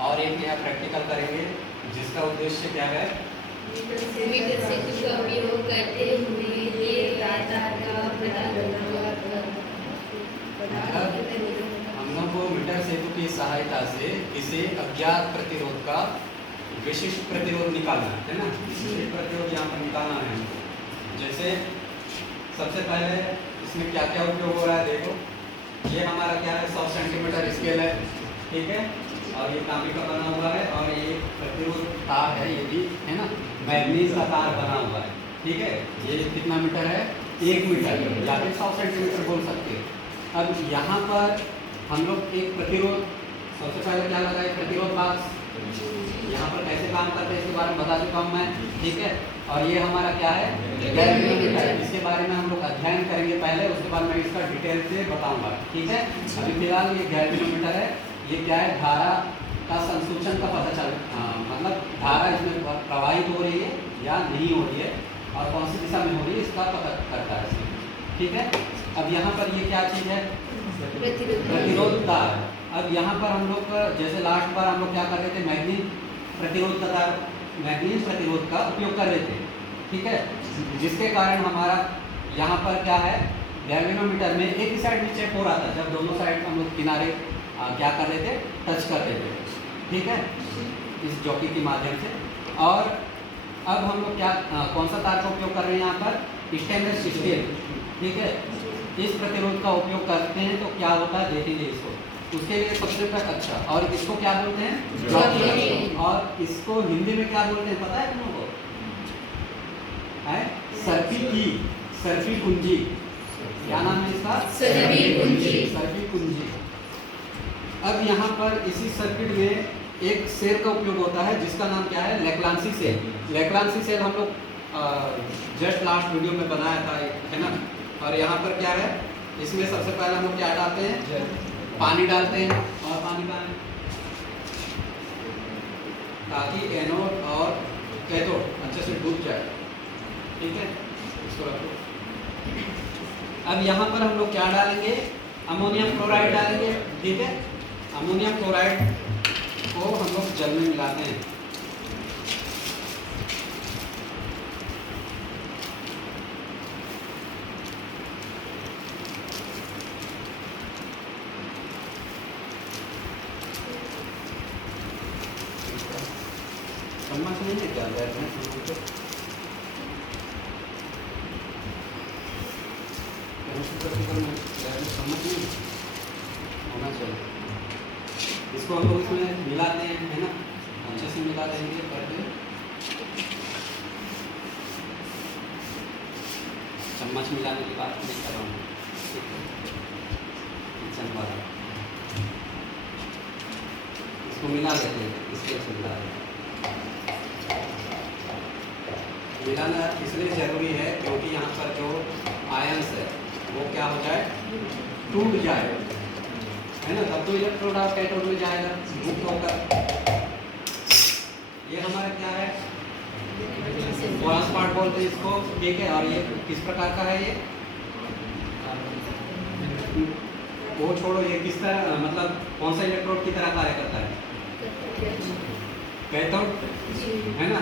और एक यहाँ प्रैक्टिकल करेंगे जिसका उद्देश्य क्या है, मीटर से कुछ का उपयोग करते हुए एक आधार का हम लोग को मीटर सेतु की सहायता से किसी अज्ञात प्रतिरोध का विशिष्ट प्रतिरोध निकालना है ना। विशिष्ट प्रतिरोध यहाँ पर निकालना है हमको। जैसे सबसे पहले इसमें क्या क्या उपयोग हो रहा है देखो, ये हमारा क्या है 100 सेंटीमीटर स्केल है, ठीक है, और ये तांबे का बना हुआ है, और ये प्रतिरोध तार है, ये भी है ना मैग्नीज का तार बना हुआ है, ठीक है। ये कितना मीटर है, 1 मीटर या फिर 100 सेंटीमीटर बोल सकते हैं। अब यहाँ पर हम लोग एक प्रतिरोध, सबसे पहले क्या लगाए, प्रतिरोध बाक्स। यहाँ पर कैसे काम करते हैं इसके बारे में बता चुका हूँ मैं, ठीक है। और ये हमारा क्या है, गैल्वेनोमीटर, इसके बारे में हम लोग अध्ययन करेंगे पहले, उसके बाद मैं इसका डिटेल से बताऊंगा, ठीक है। अभी फिलहाल ये गैल्वेनोमीटर है, ये क्या है, धारा का संसूचन का पता चल, मतलब धारा इसमें प्रवाहित हो रही है या नहीं हो रही है और कौन सी दिशा में हो रही है इसका पता करता है, ठीक है। अब यहाँ पर ये क्या चीज़ है, प्रतिरोध तार। अब यहाँ पर हम लोग जैसे लास्ट बार हम लोग क्या कर रहे थे, मैग्नीज प्रतिरोध का तार, मैग्नीज प्रतिरोध का उपयोग कर रहे थे, ठीक है, जिसके कारण हमारा यहाँ पर क्या है, गैल्वेनोमीटर में एक ही साइड में चेक हो रहा था, जब दोनों साइड हम लोग किनारे क्या कर रहे थे, टच कर रहे थे, ठीक है, इस जॉकी के माध्यम से। और अब हम लोग क्या कौन सा तार का उपयोग कर रहे हैं यहाँ पर, स्टेनलेस स्टील, ठीक है। इस प्रतिरोध का उपयोग करते हैं तो क्या होता है देखेंगे इसको, उसके लिए सबसे पहले अच्छा, और इसको क्या बोलते हैं, जॉकी, और इसको हिंदी में क्या बोलते हैं पता है तुम लोगों को, है सर्पी की, सर्पी कुंजी, क्या नाम है इसका, सर्पी कुंजी, सर्पी कुंजी। अब यहाँ पर इसी सर्किट में एक सेल का उपयोग होता है जिसका नाम क्या है, लेक्लांसी सेल। लेक्लांसी सेल हम लोग जस्ट लास्ट वीडियो में बनाया था, है ना। और यहाँ पर क्या है, इसमें सबसे पहले हम लोग क्या डालते हैं, पानी डालते हैं, और पानी डालें ताकि एनोड और कैथोड अच्छे से डूब जाए, ठीक है, इसको रखो। अब यहाँ पर हम लोग क्या डालेंगे, अमोनियम क्लोराइड डालेंगे, ठीक है। अमोनियम क्लोराइड को हम लोग जल में मिलाते हैं, समझ नहीं है क्या समझ नहीं होना चाहिए। इसको हम लोग इसमें मिलाते हैं, है ना, अच्छे से मिला देंगे करके, चम्मच मिलाने की बात नहीं कर रहा हूँ, ठीक है, किचन वाला, इसको मिला लेते हैं, इसके से मिला देते हैं। मिलाना इसलिए ज़रूरी है क्योंकि यहाँ पर जो आयंस है वो क्या हो जाए, टूट जाए, है ना, तब तो इलेक्ट्रोड और कैथोड में जाएगा मुक्त होकर। ये हमारा क्या है, वॉलस पार्ट बोलते हैं इसको, ठीक है। और ये किस प्रकार का है, ये वो छोड़ो, ये किस तरह, मतलब कौन सा इलेक्ट्रोड की तरह कार्य करता है, कैथोड, है ना,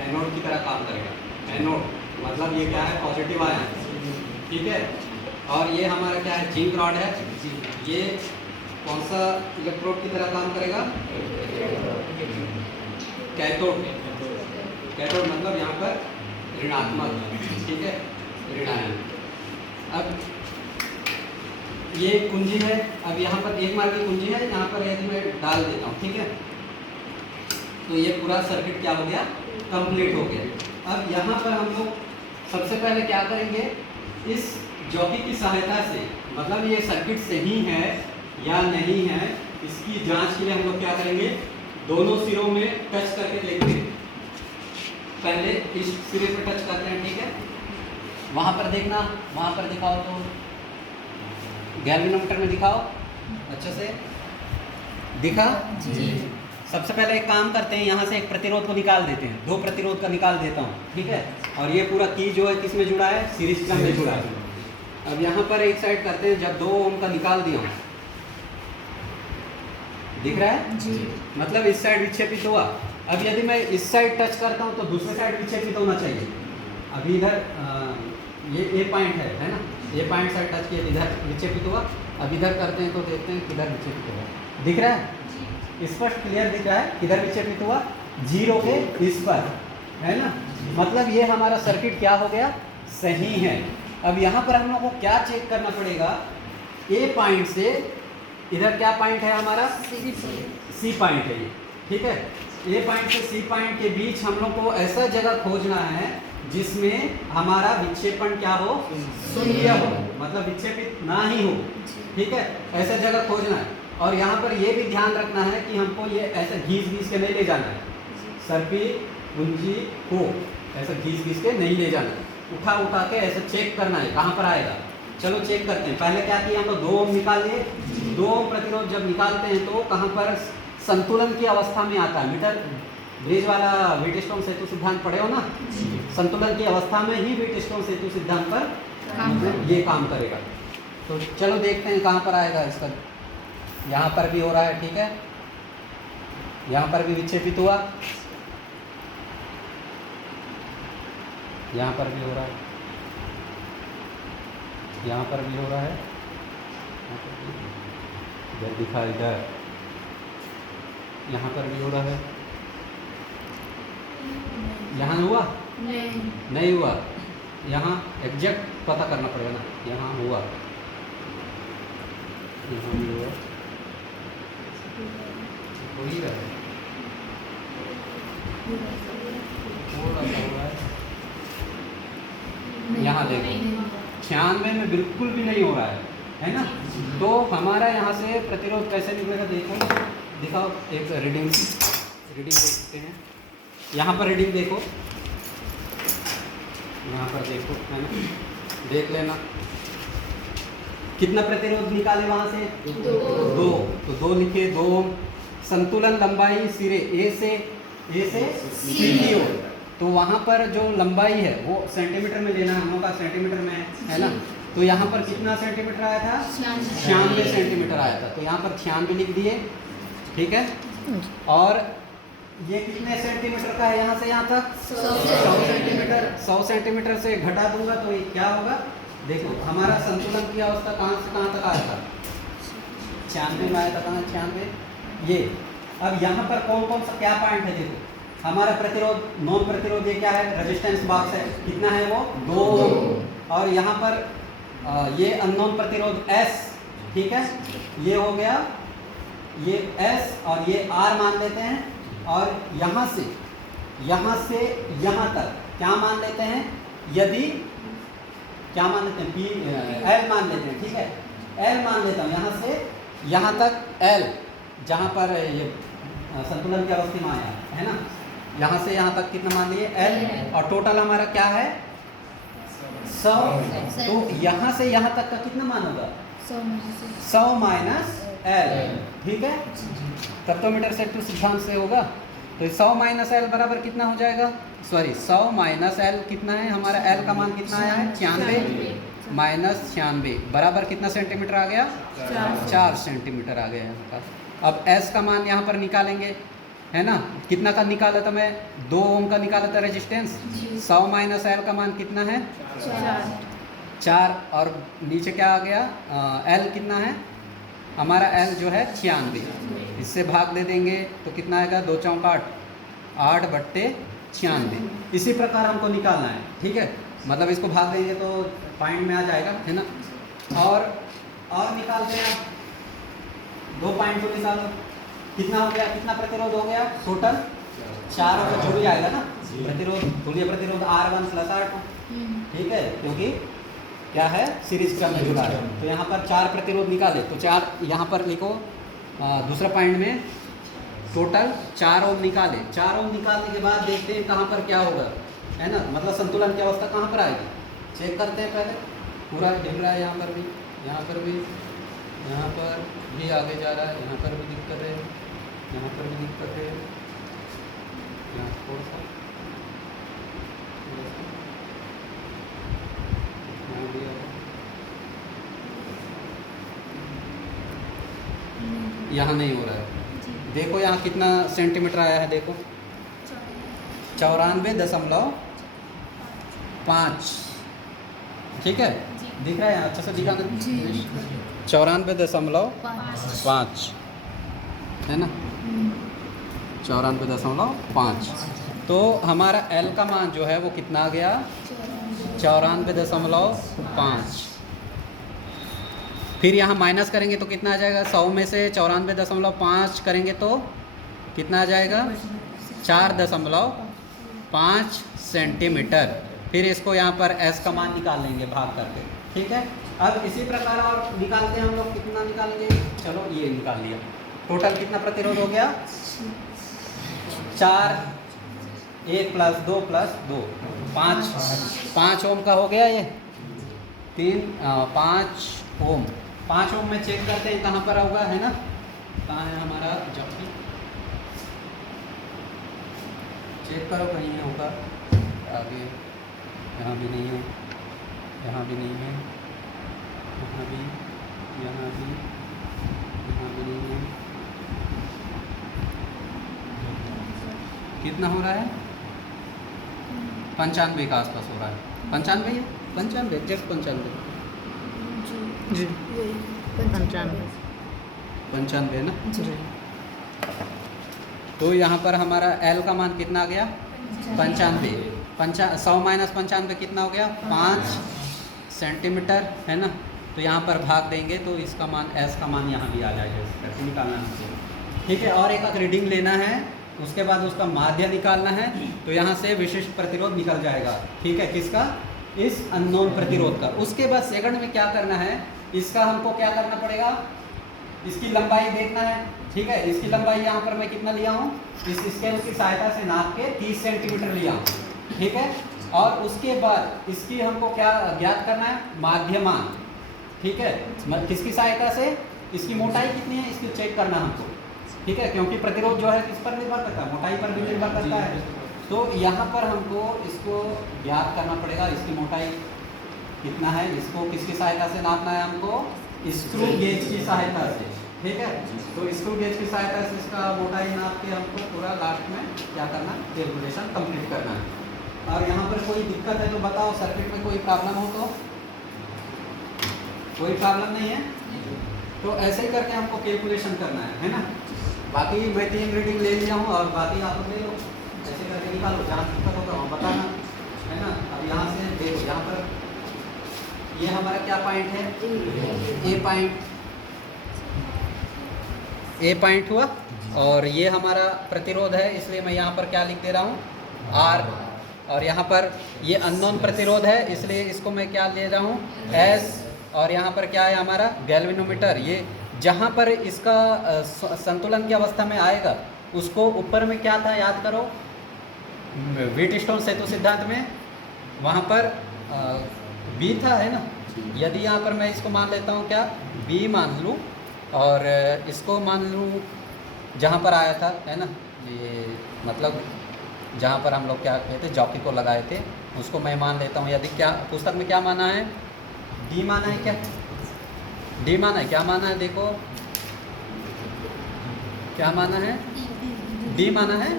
एनोड की तरह काम करेगा। एनोड मतलब ये क्या है, पॉजिटिव आयन, ठीक है। और ये हमारा क्या है, जिंक रॉड है, ये कौन सा इलेक्ट्रोड की तरह काम करेगा, कैथोड। कैथोड मतलब यहाँ पर ऋणात्मक, ठीक है, ऋण आयन। अब ये कुंजी है, अब यहाँ पर एक मार्क की कुंजी है, यहाँ पर यदि मैं डाल देता हूँ, ठीक है, तो ये पूरा सर्किट क्या हो गया, कंप्लीट हो गया। अब यहाँ पर हम लोग सबसे पहले क्या करेंगे, इस जॉकी की सहायता से, मतलब ये सर्किट सही है या नहीं है, इसकी जांच के लिए हम लोग क्या करेंगे, दोनों सिरों में टच करके देखेंगे। पहले इस सिरे पे टच करते हैं, ठीक है, वहाँ पर देखना, वहाँ पर दिखाओ, तो गैल्वेनोमीटर में दिखाओ, अच्छे से दिखा जी। सबसे पहले एक काम करते हैं, यहाँ से एक प्रतिरोध को निकाल देते हैं, 2 प्रतिरोध का निकाल देता हूँ, ठीक है। और ये पूरा की जो है किस में जुड़ा है, सीरीज क्रम में जुड़ा है। अब यहाँ पर एक साइड करते हैं, जब 2 ओम का निकाल दिया हूँ, दिख रहा है? जी। मतलब इस साइड विक्षेपित हुआ। अब यदि मैं इस साइड टच करता हूँ तो दूसरे साइड विक्षेपित होना चाहिए। अभी इधर ये ए पॉइंट है ना, ये पॉइंट साइड टच किया, इधर विक्षेपित हुआ। अब इधर करते हैं तो देखते हैं किधर विक्षेपित हुआ। दिख रहा है? स्पष्ट क्लियर दिख रहा है किधर विक्षेपित हुआ? 0 के इस पर, है ना। मतलब ये हमारा सर्किट क्या हो गया? सही है। अब यहाँ पर हम लोग को क्या चेक करना पड़ेगा? ए पॉइंट से इधर क्या पॉइंट है हमारा? सी पॉइंट है ये, ठीक है। ए पॉइंट से सी पॉइंट के बीच हम लोग को ऐसा जगह खोजना है जिसमें हमारा विक्षेपण क्या हो? शून्य हो, मतलब विक्षेपित ना ही हो, ठीक है। ऐसा जगह खोजना है। और यहाँ पर ये भी ध्यान रखना है कि हमको ये ऐसे घीस के नहीं ले जाना है, सर्पी कुंजी को ऐसा घीस के नहीं ले जाना है, उठा के ऐसे चेक करना है कहाँ पर आएगा। चलो चेक करते हैं। पहले क्या किया हम लोग? 2 ओम निकाल लिए। 2 ओम प्रतिरोध जब निकालते हैं तो कहाँ पर संतुलन की अवस्था में आता है? मीटर ब्रिज वाला व्हीटस्टोन सेतु सिद्धांत पढ़े हो ना? संतुलन की अवस्था में ही व्हीटस्टोन सेतु सिद्धांत पर ये काम करेगा। तो चलो देखते हैं कहाँ पर आएगा इसका। यहाँ पर भी हो रहा है, ठीक है। यहाँ पर भी विक्षेपित हुआ, यहाँ पर भी हो रहा है, यहाँ पर भी हो रहा है, इधर दिखा, इधर यहाँ पर भी हो रहा है। यहाँ हुआ? नहीं हुआ। यहाँ एग्जैक्ट पता करना पड़ेगा ना। यहाँ हुआ, यहाँ भी हुआ, हो ही रहा है, थोड़ा सा हुआ है। यहाँ देखो 96 में बिल्कुल भी नहीं हो रहा है ना। तो हमारा यहाँ से प्रतिरोध कैसे निकलेगा? देखो, दिखाओ एक रीडिंग देख सकते हैं। यहाँ पर रीडिंग देखो, यहाँ पर देखो, है ना, देख लेना कितना प्रतिरोध निकाले वहाँ से? 2। तो 2 लिखे। 2 संतुलन लंबाई सिरे ए से सी की ओर। तो वहाँ पर जो लंबाई है वो सेंटीमीटर में लेना, हम लोग का सेंटीमीटर में है ना। तो यहाँ पर कितना सेंटीमीटर आया था? 96 सेंटीमीटर आया था। तो यहाँ पर 96 लिख दिए, ठीक है। और ये कितने सेंटीमीटर का है यहाँ से यहाँ तक? 100 सेंटीमीटर। 100 सेंटीमीटर से घटा दूंगा तो ये क्या होगा? देखो हमारा संतुलन की अवस्था कहाँ से कहाँ तक आया था? 96 में आया था। कहाँ 96? ये। अब यहाँ पर कौन कौन सा क्या पॉइंट है? देखो हमारा प्रतिरोध, नॉन प्रतिरोध, ये क्या है? रेजिस्टेंस बॉक्स है। कितना है वो? 2। और यहाँ पर ये अननोन प्रतिरोध S, ठीक है। ये हो गया, ये S और ये R मान लेते हैं। और यहाँ से यहाँ तक क्या मान लेते हैं? यदि क्या मान लेते हैं? L मान लेते हैं, ठीक है। L मान लेता हूँ यहाँ से यहाँ तक L, जहाँ पर ये संतुलन की अवस्था में आया है ना। यहाँ से यहाँ तक कितना मान लिए? L। और टोटल हमारा क्या है? 100। तो यहाँ से यहाँ तक का कितना मान होगा? 100 माइनस L, ठीक है। तब तो मीटर सेतु सिद्धांत से होगा। तो 100 माइनस L बराबर कितना हो जाएगा? सॉरी, 100 माइनस L कितना है हमारा? L का मान कितना आया है? 96 माइनस 96 बराबर कितना सेंटीमीटर आ गया? 4 सेंटीमीटर आ गया यहाँ पर। अब S का मान यहाँ पर निकालेंगे, है ना। कितना का निकाला था मैं? 2 ओम का निकाला था रेजिस्टेंस। 100 माइनस L का मान कितना है? 4। और नीचे क्या आ गया? L कितना है हमारा? L जो है 96। इससे भाग दे देंगे तो कितना आएगा? 2 चौका 8/96। इसी प्रकार हमको निकालना है, ठीक है। मतलब इसको भाग देंगे तो पॉइंट में आ जाएगा, है ना। और निकालते हैं आप 2 पॉइंट को निकालो। कितना हो गया? कितना प्रतिरोध हो गया टोटल? 4 होगा, जो भी आएगा ना प्रतिरोध, तुल्य प्रतिरोध R1 + R2, ठीक है, क्योंकि क्या है? सीरीज क्रम में जुड़ा है। तो यहाँ पर 4 प्रतिरोध निकाले। तो 4 यहाँ पर लिखो। दूसरा पॉइंट में टोटल 4 ओम निकाले। 4 ओम निकालने के बाद देखते हैं कहाँ पर क्या होगा, है ना। मतलब संतुलन की अवस्था कहाँ पर आएगी, चेक करते हैं पहले। पूरा हिल रहा है, यहाँ पर भी, यहाँ पर भी, यहाँ पर भी आगे जा रहा है, यहाँ पर भी दिक्कत है, यहाँ पर भी दिक्कत है, यहाँ थोड़ा सा, यहाँ भी आ रहा है, यहाँ नहीं हो रहा है। देखो यहाँ कितना सेंटीमीटर आया है, देखो 94.5। ठीक है, दिख रहा है यहाँ अच्छे से दिखा, 94.5 है ना, 94.5। तो हमारा L का मान जो है वो कितना आ गया, 94.5। फिर यहाँ माइनस करेंगे तो कितना आ जाएगा, 100 में से 94.5 करेंगे तो कितना आ जाएगा, 4.5 सेंटीमीटर। फिर इसको यहाँ पर S का मान निकाल लेंगे भाग करके। ठीक है, अब इसी प्रकार और निकालते हैं हम लोग, कितना निकालेंगे, चलो ये निकाल लिया। टोटल कितना प्रतिरोध हो गया, 4, 1 + 2 + 2 5 ओम का हो गया ये, 5 ओम। 5 ओम में चेक करते हैं कहाँ पर होगा, है ना, कहाँ है हमारा जॉकी, चेक करो कहीं होगा आगे, यहाँ भी नहीं है, यहाँ भी नहीं है, यहाँ भी, यहाँ भी, यहाँ भी नहीं है। कितना हो रहा है, 95 के आसपास हो रहा है, 95 है, 95 एग्जैक्ट 95 जी, 95 ना जी। तो यहाँ पर हमारा L का मान कितना आ गया, 95। 100 - 95 कितना हो गया, 5 सेंटीमीटर, है ना। तो यहाँ पर भाग देंगे तो इसका मान, S का मान यहाँ भी आ जाएगा, करके निकालना हमको। ठीक है, और एक रीडिंग लेना है, उसके बाद उसका माध्य निकालना है। तो यहाँ से विशिष्ट प्रतिरोध निकल जाएगा। ठीक है, किसका, इस अननोन प्रतिरोध का। उसके बाद सेकंड में क्या करना है, इसका हमको क्या करना पड़ेगा, इसकी लंबाई देखना है। ठीक है, इसकी लंबाई यहाँ पर मैं कितना लिया हूँ, इस स्केल की सहायता से नाप के 30 सेंटीमीटर लिया हूँ। ठीक है, और उसके बाद इसकी हमको क्या ज्ञात करना है, माध्यमान। ठीक है, किसकी सहायता से, इसकी मोटाई कितनी है इसकी चेक करना हमको। ठीक है, क्योंकि प्रतिरोध जो है किस पर निर्भर करता है, मोटाई पर भी निर्भर करता है। तो यहाँ पर हमको इसको ज्ञात करना पड़ेगा, इसकी मोटाई कितना है, इसको किसकी सहायता से नापना है हमको, स्क्रू गेज की सहायता से। ठीक है, तो स्क्रू गेज की सहायता से इसका मोटाई नाप के हमको पूरा लास्ट में क्या करना, कैलकुलेशन कंप्लीट करना है। और यहाँ पर कोई दिक्कत है तो बताओ, सर्किट में कोई प्रॉब्लम हो तो, कोई प्रॉब्लम नहीं है तो ऐसे ही करके हमको कैलकुलेशन करना है ना। बाकी मैं 3 रीडिंग ले लिया हूँ और बाकी आप ले लो, ऐसे करके निकालो, जहाँ दिक्कत होगा वहाँ बताना, है ना। अब यहाँ से देखो, यहाँ पर ये हमारा क्या पॉइंट है, ए पॉइंट हुआ, और ये हमारा प्रतिरोध है, इसलिए मैं यहाँ पर क्या लिख दे रहा हूँ, R। और यहाँ पर ये अननोन प्रतिरोध है, इसलिए इसको मैं क्या ले रहा हूँ, S। और यहाँ पर क्या है हमारा गैल्वेनोमीटर, ये जहाँ पर इसका संतुलन की अवस्था में आएगा उसको ऊपर में क्या था याद करो, व्हीटस्टोन सेतु सिद्धांत में वहाँ पर B था, है ना। यदि यहाँ पर मैं इसको मान लेता हूँ क्या, B मान लूँ, और इसको मान लूँ जहाँ पर आया था, है ना, ये मतलब जहाँ पर हम लोग क्या कहते थे, जॉकी को लगाए थे, उसको मैं मान लेता हूँ। यदि क्या पुस्तक में क्या माना है, D माना है, क्या D माना है, क्या माना है, देखो क्या माना है, D माना है,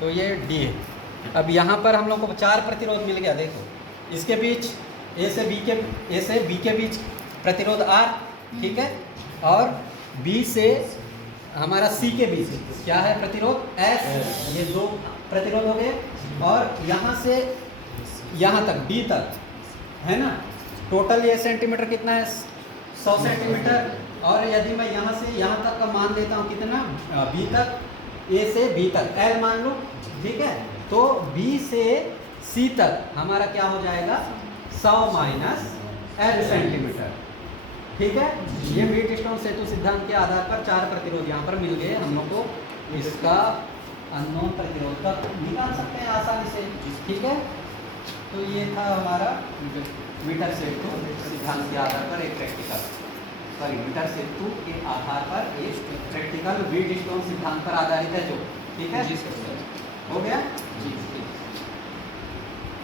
तो ये D है। अब यहाँ पर हम लोग को 4 प्रतिरोध मिल गया, देखो इसके बीच A से B के बीच प्रतिरोध R, ठीक है, और B से हमारा C के बीच क्या है प्रतिरोध S, ये 2 प्रतिरोध हो गए। और यहाँ से यहाँ तक D तक, है ना, टोटल ये सेंटीमीटर कितना है, 100 सेंटीमीटर। और यदि मैं यहाँ से यहाँ तक का मान लेता हूँ कितना, B तक, A से B तक L मान लो, ठीक है, तो B से C तक हमारा क्या हो जाएगा, 100 - L सेंटीमीटर। ठीक है, ये व्हीटस्टोन सेतु सिद्धांत के आधार पर 4 प्रतिरोध यहाँ पर मिल गए हम लोग को। इसका अननोन प्रतिरोध का निकाल सकते हैं आसानी से। ठीक है, तो ये था हमारा मीटर सेतु सिद्धांत के आधार पर एक प्रैक्टिकल, मीटर सेतु के आधार पर एक प्रैक्टिकल व्हीटस्टोन सिद्धांत पर आधारित है जो। ठीक है, हो गया जी।